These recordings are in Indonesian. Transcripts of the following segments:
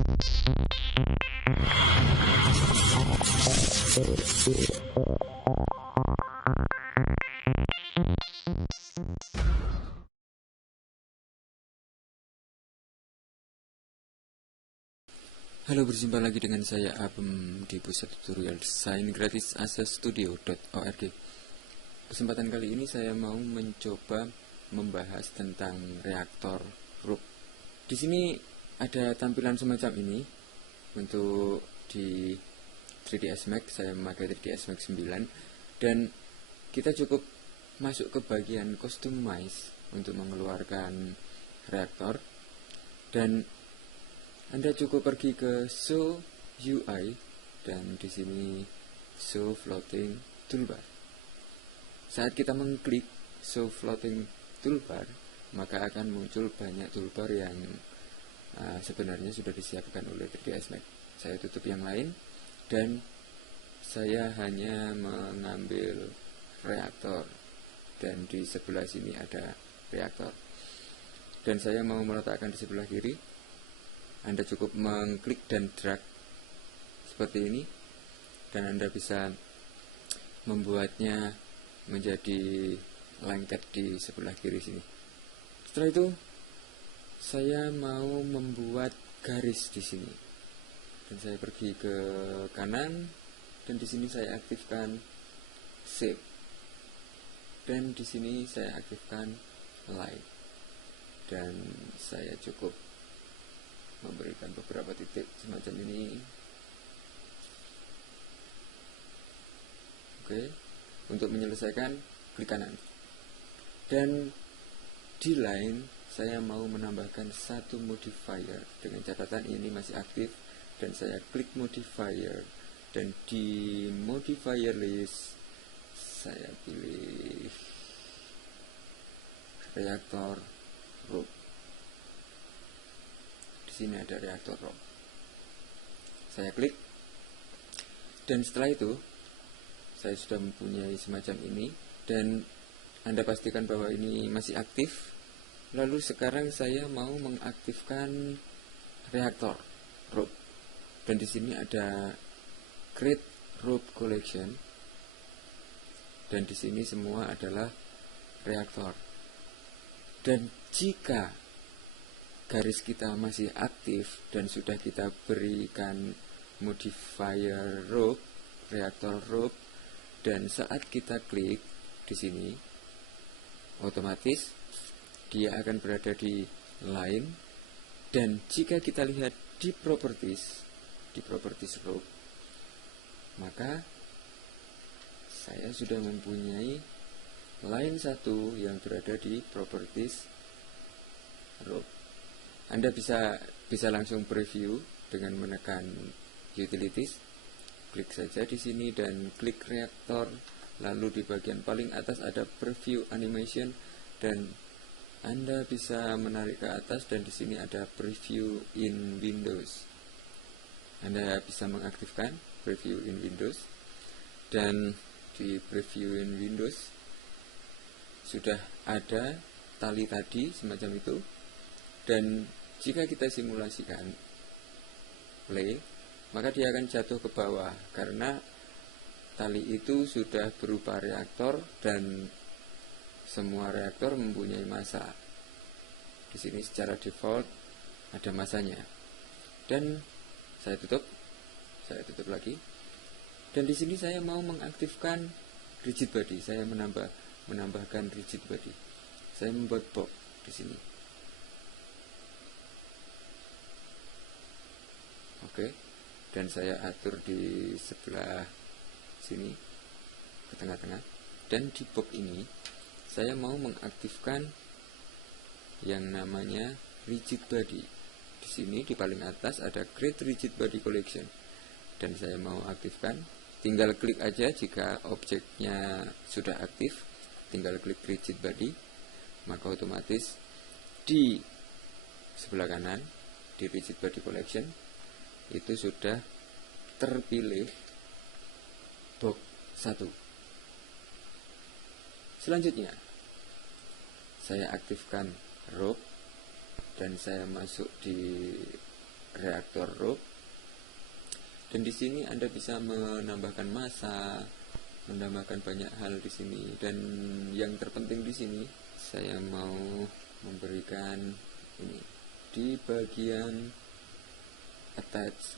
Halo, berjumpa lagi dengan saya Abem di pusat tutorial desain gratis asastudio.org. Kesempatan kali ini saya mau mencoba membahas tentang reaktor Roop. Di sini ada tampilan semacam ini untuk di 3ds Max. Saya memakai 3ds Max 9 dan kita cukup masuk ke bagian customize untuk mengeluarkan reaktor, dan Anda cukup pergi ke Show UI dan di sini Show Floating Toolbar. Saat kita mengklik Show Floating Toolbar, maka akan muncul banyak toolbar yang sebenarnya sudah disiapkan oleh 3ds Max. Saya tutup yang lain dan saya hanya mengambil reaktor, dan di sebelah sini ada reaktor. Dan saya mau meletakkan di sebelah kiri. Anda cukup mengklik dan drag seperti ini, dan Anda bisa membuatnya menjadi lengket di sebelah kiri sini. Setelah itu, saya mau membuat garis di sini, dan saya pergi ke kanan, dan di sini saya aktifkan shape, dan di sini saya aktifkan line, dan saya cukup memberikan beberapa titik semacam ini. Oke, untuk menyelesaikan klik kanan, dan di line saya mau menambahkan satu modifier dengan catatan ini masih aktif, dan saya klik modifier, dan di modifier list saya pilih reaktor Roop. Di sini ada reaktor Roop. Saya klik, dan setelah itu saya sudah mempunyai semacam ini, dan Anda pastikan bahwa ini masih aktif. Lalu sekarang saya mau mengaktifkan reaktor Roop, dan di sini ada Create Roop Collection, dan di sini semua adalah reaktor. Dan jika garis kita masih aktif dan sudah kita berikan modifier Roop, reaktor Roop, dan saat kita klik di sini, otomatis dia akan berada di line. Dan jika kita lihat di properties Roop, maka saya sudah mempunyai line 1 yang berada di properties Roop. Anda bisa langsung preview dengan menekan utilities, klik saja di sini dan klik reaktor, lalu di bagian paling atas ada preview animation, dan Anda bisa menarik ke atas, dan di sini ada preview in Windows. Anda bisa mengaktifkan preview in Windows, dan di preview in Windows sudah ada tali tadi semacam itu. Dan jika kita simulasikan play, maka dia akan jatuh ke bawah karena tali itu sudah berupa reaktor, dan semua reaktor mempunyai massa. Di sini secara default ada massanya. Dan saya tutup lagi. Dan di sini saya mau mengaktifkan rigid body. Saya menambahkan rigid body. Saya membuat box di sini. Oke, dan saya atur di sebelah sini ke tengah-tengah, dan di box ini saya mau mengaktifkan yang namanya rigid body. Di sini di paling atas ada Create Rigid Body Collection, dan saya mau aktifkan. Tinggal klik aja jika objeknya sudah aktif, tinggal klik rigid body, maka otomatis di sebelah kanan di rigid body collection itu sudah terpilih box 1. Selanjutnya saya aktifkan Roop, dan saya masuk di reaktor rope. Dan di sini Anda bisa menambahkan massa, menambahkan banyak hal di sini. Dan yang terpenting di sini, saya mau memberikan ini di bagian attach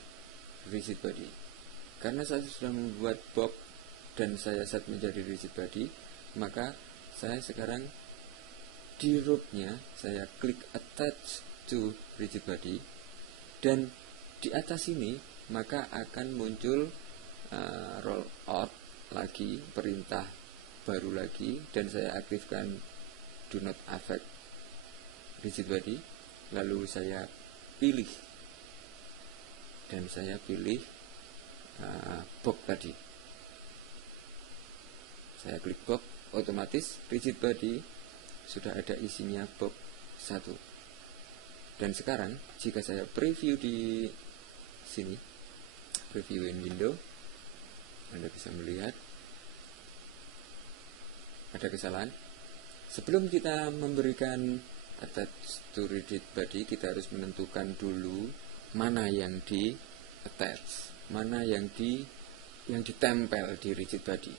rigid body. Karena saya sudah membuat bob dan saya set menjadi rigid body, maka saya sekarang di rope-nya saya klik attach to rigid body, dan di atas ini maka akan muncul roll out lagi, perintah baru lagi, dan saya aktifkan do not affect rigid body. Lalu saya pilih, dan saya pilih box tadi. Saya klik box, otomatis rigid body sudah ada isinya box 1. Dan sekarang jika saya preview di sini, preview in window, Anda bisa melihat ada kesalahan. Sebelum kita memberikan attach to rigid body, kita harus menentukan dulu mana yang di attach, mana yang ditempel di rigid body.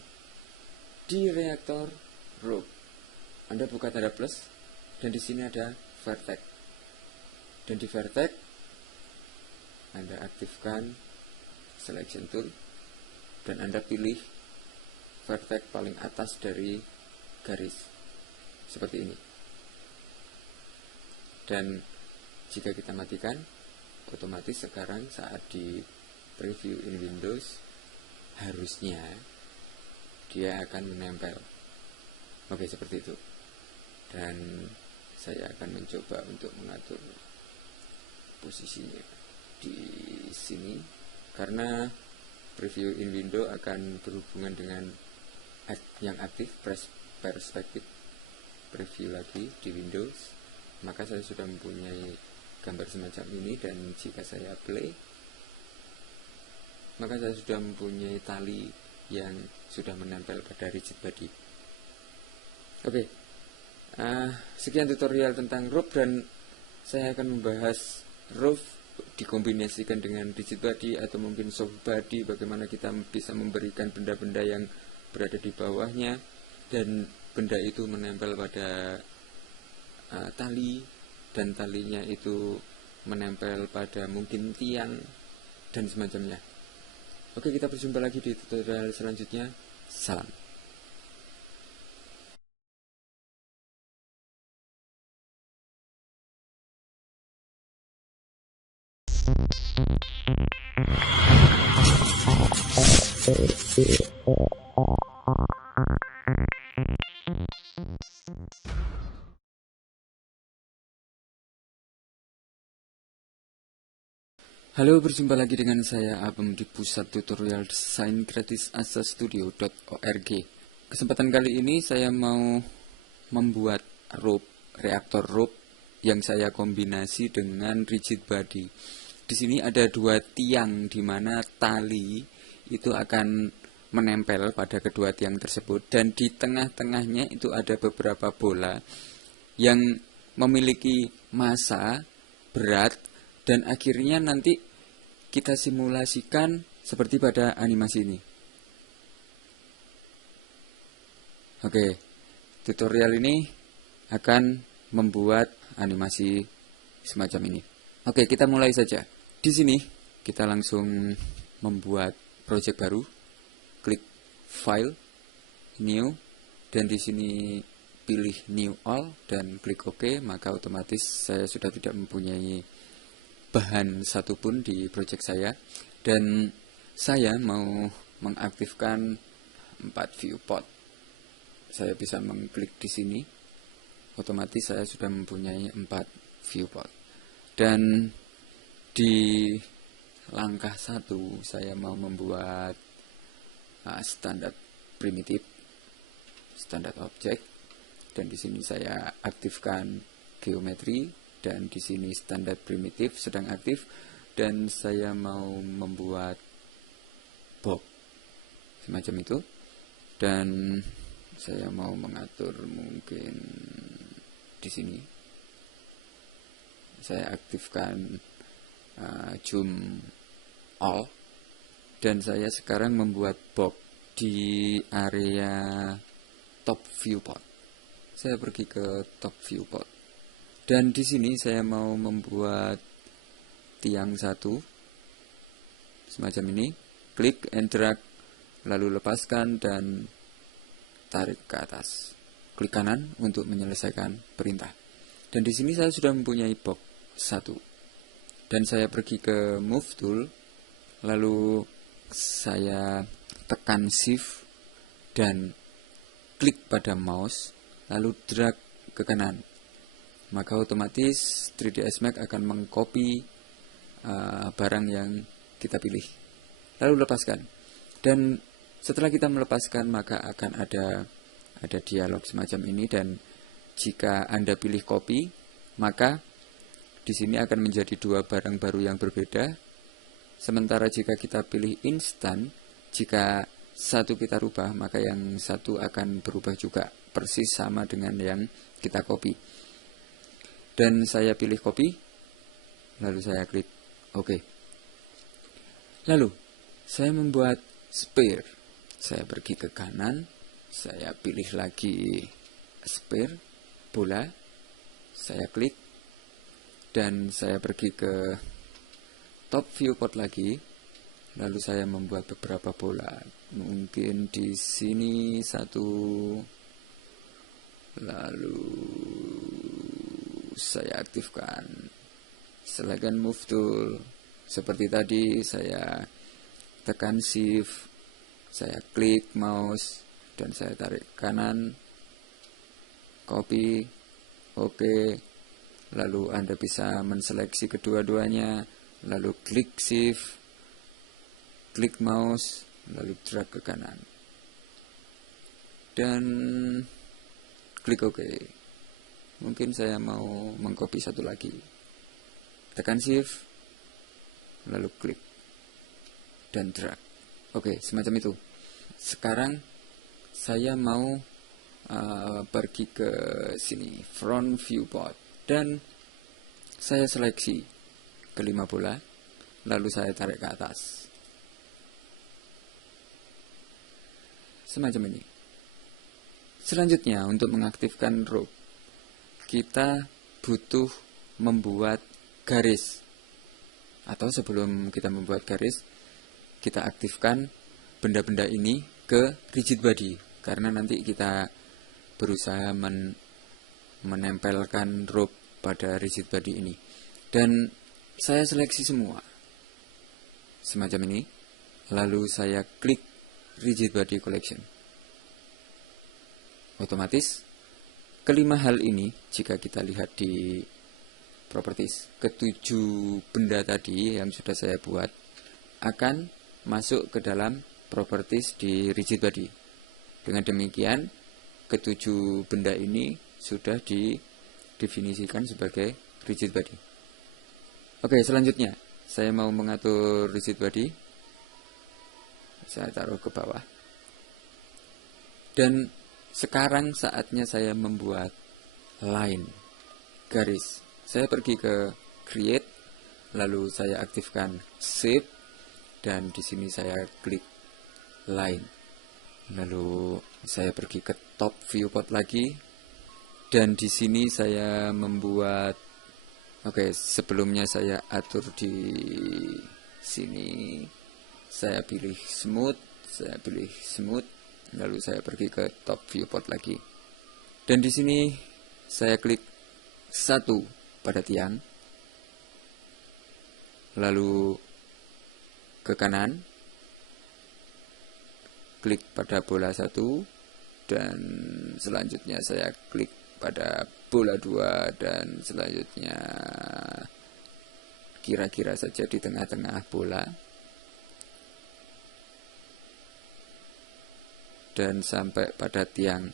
Di reaktor rope, Anda buka tanda plus, dan di sini ada vertex. Dan di vertex Anda aktifkan selection tool, dan Anda pilih vertex paling atas dari garis seperti ini. Dan jika kita matikan, otomatis sekarang saat di preview in Windows harusnya dia akan menempel. Oke, seperti itu. Dan saya akan mencoba untuk mengatur posisinya di sini, karena preview in window akan berhubungan dengan yang aktif, perspektif preview lagi di Windows. Maka saya sudah mempunyai gambar semacam ini, dan jika saya play, maka saya sudah mempunyai tali yang sudah menempel pada rigid body. Oke, sekian tutorial tentang rope, dan saya akan membahas rope dikombinasikan dengan rigid body atau mungkin soft body, bagaimana kita bisa memberikan benda-benda yang berada di bawahnya, dan benda itu menempel pada tali, dan talinya itu menempel pada mungkin tiang dan semacamnya. Oke, kita berjumpa lagi di tutorial selanjutnya. Salam. Halo, berjumpa lagi dengan saya Abem di pusat tutorial desain gratis asastudio.org. Kesempatan kali ini saya mau membuat rope, reaktor rope yang saya kombinasi dengan rigid body. Di sini ada dua tiang di mana tali itu akan menempel pada kedua tiang tersebut, dan di tengah-tengahnya itu ada beberapa bola yang memiliki massa, berat, dan akhirnya nanti kita simulasikan seperti pada animasi ini. Oke, tutorial ini akan membuat animasi semacam ini. Oke, kita mulai saja. Di sini kita langsung membuat project baru. Klik File, New, dan di sini pilih New All dan klik OK. Maka otomatis saya sudah tidak mempunyai bahan satupun di project saya, dan saya mau mengaktifkan 4 viewport. Saya bisa mengklik di sini, otomatis saya sudah mempunyai 4 viewport. Dan di langkah 1 saya mau membuat standar primitif, standar object, dan di sini saya aktifkan geometri. Dan di sini standar primitif sedang aktif, dan saya mau membuat box semacam itu, dan saya mau mengatur mungkin di sini saya aktifkan zoom all, dan saya sekarang membuat box di area top viewport. Saya pergi ke top viewport, dan di sini saya mau membuat tiang satu semacam ini. Klik and drag, lalu lepaskan dan tarik ke atas. Klik kanan untuk menyelesaikan perintah. Dan di sini saya sudah mempunyai box 1. Dan saya pergi ke move tool, lalu saya tekan shift dan klik pada mouse, lalu drag ke kanan. Maka otomatis 3ds Max akan mengcopy barang yang kita pilih. Lalu lepaskan. Dan setelah kita melepaskan, maka akan ada dialog semacam ini, dan jika Anda pilih copy, maka di sini akan menjadi dua barang baru yang berbeda. Sementara jika kita pilih instan, jika satu kita rubah, maka yang satu akan berubah juga, persis sama dengan yang kita copy. Dan saya pilih copy, lalu saya klik OK. Lalu saya membuat sphere. Saya pergi ke kanan, saya pilih lagi sphere, bola, saya klik, dan saya pergi ke top viewport lagi, lalu saya membuat beberapa bola. Mungkin di sini satu, lalu saya aktifkan select move tool. Seperti tadi, saya tekan shift, saya klik mouse, dan saya tarik kanan, copy, OK. Lalu Anda bisa menseleksi kedua-duanya, lalu klik shift, klik mouse, lalu drag ke kanan, dan klik OK. Mungkin saya mau mengcopy satu lagi, tekan shift, lalu klik dan drag. Oke, semacam itu. Sekarang saya mau pergi ke sini, front viewport, dan saya seleksi kelima bola, lalu saya tarik ke atas. Semacam ini. Selanjutnya, untuk mengaktifkan rope, kita butuh membuat garis. Atau sebelum kita membuat garis, kita aktifkan benda-benda ini ke rigid body, karena nanti kita berusaha menempelkan rope pada rigid body ini. Dan saya seleksi semua semacam ini, lalu saya klik rigid body collection. Otomatis kelima hal ini, jika kita lihat di properties, ketujuh benda tadi yang sudah saya buat akan masuk ke dalam properties di rigid body. Dengan demikian, ketujuh benda ini sudah didefinisikan sebagai rigid body. Oke, selanjutnya saya mau mengatur rigid body. Saya taruh ke bawah. Dan sekarang saatnya saya membuat line, garis. Saya pergi ke create, lalu saya aktifkan shape, dan di sini saya klik line. Lalu saya pergi ke top viewport lagi, dan di sini saya membuat, sebelumnya saya atur di sini, saya pilih smooth, lalu saya pergi ke top viewport lagi, dan di sini saya klik satu pada tiang, lalu ke kanan, klik pada bola 1, dan selanjutnya saya klik pada bola 2, dan selanjutnya kira-kira saja di tengah-tengah bola, dan sampai pada tiang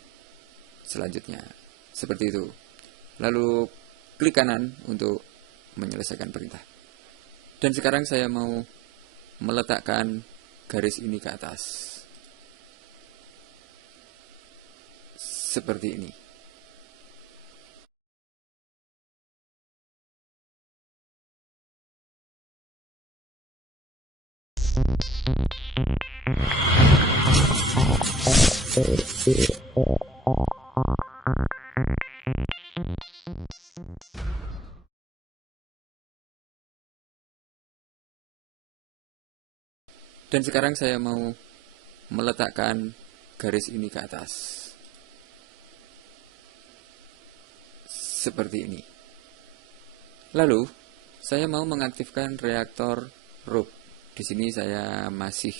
selanjutnya. Seperti itu. Lalu klik kanan untuk menyelesaikan perintah. Dan sekarang saya mau meletakkan garis ini ke atas. Seperti ini. Dan sekarang saya mau meletakkan garis ini ke atas. Seperti ini. Lalu, saya mau mengaktifkan reaktor rope. Di sini saya masih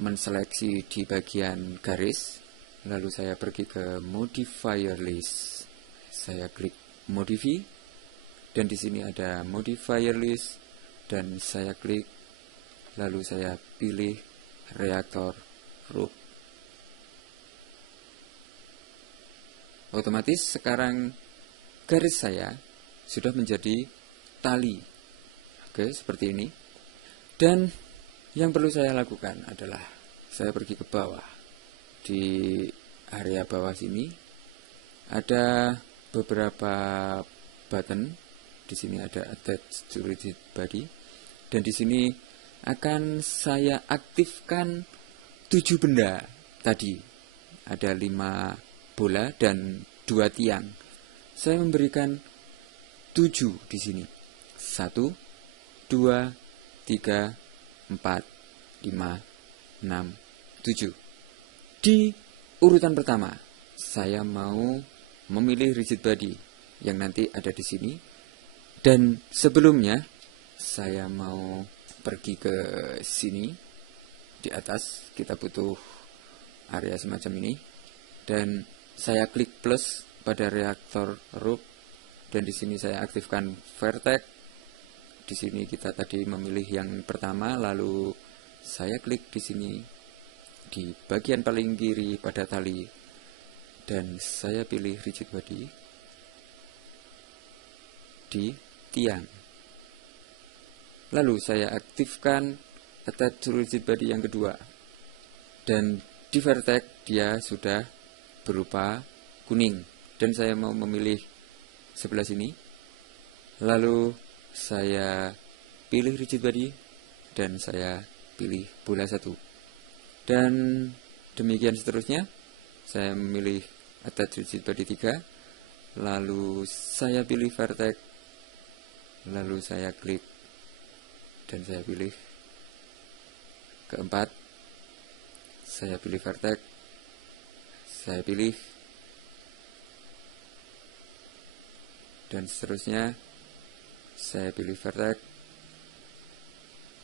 menseleksi di bagian garis. Lalu saya pergi ke modifier list. Saya klik modify. Dan di sini ada modifier list. Dan saya klik. Lalu saya pilih reaktor rope. Otomatis sekarang garis saya sudah menjadi tali. Oke, seperti ini. Dan yang perlu saya lakukan adalah saya pergi ke bawah. Di area bawah sini ada beberapa button. Di sini ada attach to rigid body. Dan di sini akan saya aktifkan 7 benda tadi. Ada 5 bola dan 2 tiang. Saya memberikan 7 di sini. 1, 2, 3, 4, 5, 6, 7. Di urutan pertama, saya mau memilih rigid body yang nanti ada di sini. Dan sebelumnya, saya mau pergi ke sini. Di atas, kita butuh area semacam ini. Dan saya klik plus pada reaktor rope. Dan di sini saya aktifkan vertex. Di sini kita tadi memilih yang pertama, lalu saya klik di sini di bagian paling kiri pada tali dan saya pilih rigid body di tiang. Lalu saya aktifkan attach to rigid body yang kedua dan di vertex dia sudah berupa kuning dan saya mau memilih sebelah sini. Lalu saya pilih rigid body dan saya pilih bola 1. Dan demikian seterusnya. Saya memilih attach rigid body 3. Lalu saya pilih vertex. Lalu saya klik dan saya pilih keempat. Saya pilih vertex. Saya pilih dan seterusnya. Saya pilih vertex.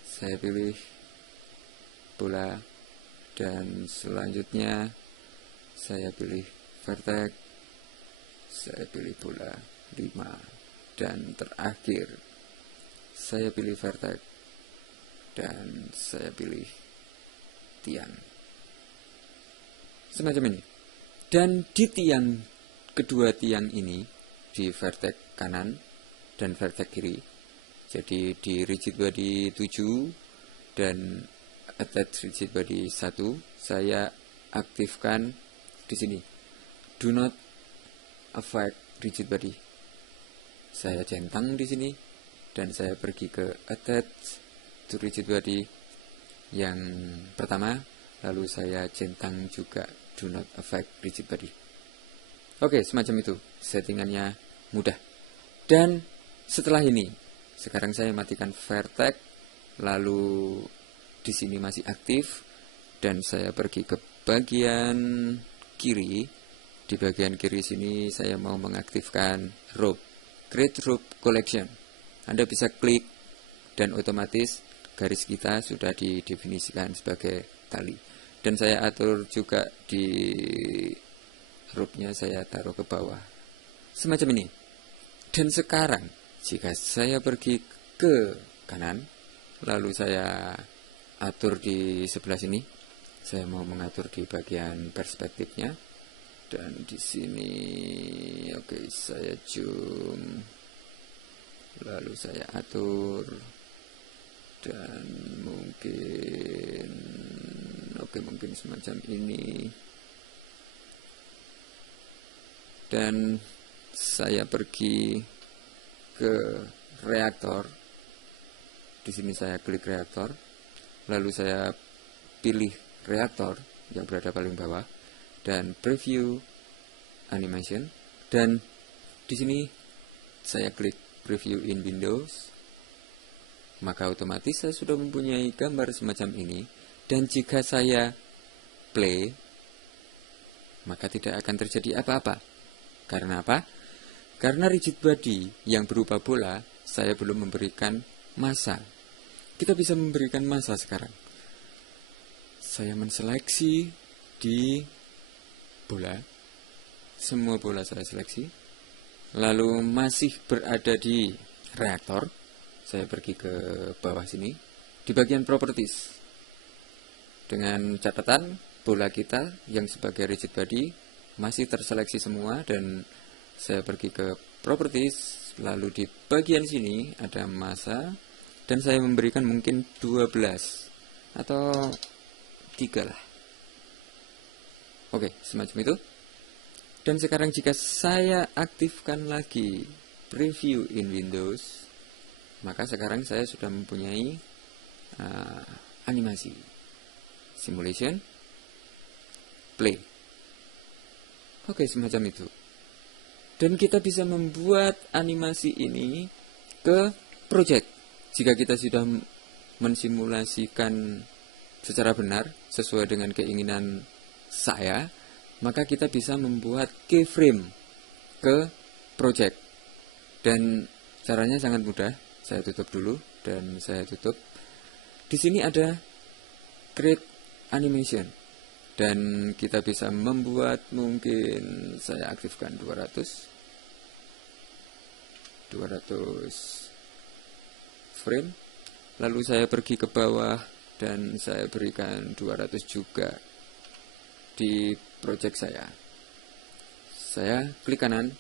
Saya pilih bola dan selanjutnya saya pilih vertex. Saya pilih bola 5 dan terakhir saya pilih vertex dan saya pilih tiang. Semacam ini. Dan di tiang kedua tiang ini di vertex kanan dan vertex kiri. Jadi di rigid body 7 dan attach rigid body 1 saya aktifkan di sini. Do not affect rigid body. Saya centang di sini dan saya pergi ke attach to rigid body yang pertama, lalu saya centang juga do not affect rigid body. Oke, semacam itu. Settingannya mudah. Dan setelah ini, sekarang saya matikan vertex, lalu di sini masih aktif, dan saya pergi ke bagian kiri. Di bagian kiri sini saya mau mengaktifkan rope, create rope collection. Anda bisa klik dan otomatis garis kita sudah didefinisikan sebagai tali. Dan saya atur juga di rope-nya saya taruh ke bawah. Semacam ini. Dan sekarang jika saya pergi ke kanan, lalu saya atur di sebelah sini, saya mau mengatur di bagian perspektifnya, dan di sini, oke, saya zoom, lalu saya atur, dan mungkin semacam ini, dan saya pergi ke reaktor. Di sini saya klik reaktor lalu saya pilih reaktor yang berada paling bawah dan preview animation, dan di sini saya klik preview in Windows, maka otomatis saya sudah mempunyai gambar semacam ini. Dan jika saya play, maka tidak akan terjadi apa-apa. Karena apa? Karena rigid body yang berupa bola saya belum memberikan massa. Kita bisa memberikan massa sekarang. Saya menseleksi di bola, semua bola saya seleksi, lalu masih berada di reaktor. Saya pergi ke bawah sini, di bagian properties, dengan catatan bola kita yang sebagai rigid body masih terseleksi semua, dan saya pergi ke properties, lalu di bagian sini ada massa, dan saya memberikan mungkin 12 atau 3 lah. Oke, semacam itu. Dan sekarang jika saya aktifkan lagi preview in Windows, maka sekarang saya sudah mempunyai animasi. Simulation, play. Oke, semacam itu. Dan kita bisa membuat animasi ini ke project. Jika kita sudah mensimulasikan secara benar sesuai dengan keinginan saya, maka kita bisa membuat keyframe ke project. Dan caranya sangat mudah. Saya tutup dulu dan saya tutup. Di sini ada create animation, dan kita bisa membuat, mungkin saya aktifkan 200 frame, lalu saya pergi ke bawah dan saya berikan 200 juga di project saya. Saya klik kanan,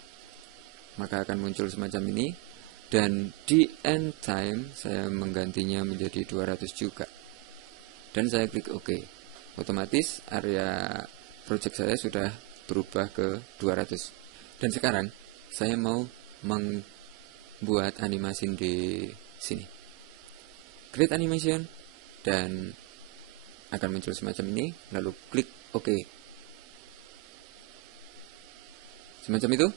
maka akan muncul semacam ini, dan di end time saya menggantinya menjadi 200 juga, dan saya klik OK. Otomatis area project saya sudah berubah ke 200. Dan sekarang saya mau membuat animasi di sini. Create animation, dan akan muncul semacam ini, lalu klik OK. Semacam itu,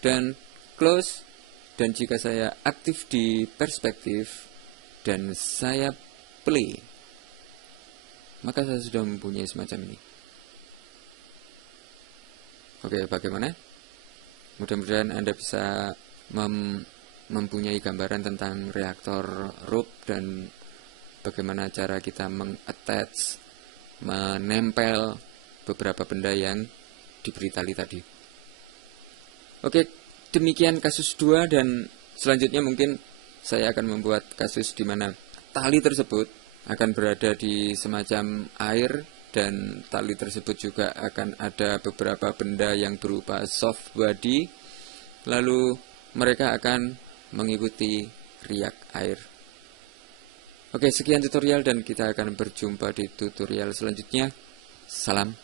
dan close. Dan jika saya aktif di perspektif dan saya play, maka saya sudah mempunyai semacam ini. Oke, bagaimana? Mudah-mudahan Anda bisa mempunyai gambaran tentang reaktor rope dan bagaimana cara kita mengattach, menempel beberapa benda yang diberi tali tadi. Oke, demikian kasus 2, dan selanjutnya mungkin saya akan membuat kasus di mana tali tersebut akan berada di semacam air, dan tali tersebut juga akan ada beberapa benda yang berupa soft body, lalu mereka akan mengikuti riak air. Oke, sekian tutorial dan kita akan berjumpa di tutorial selanjutnya. Salam.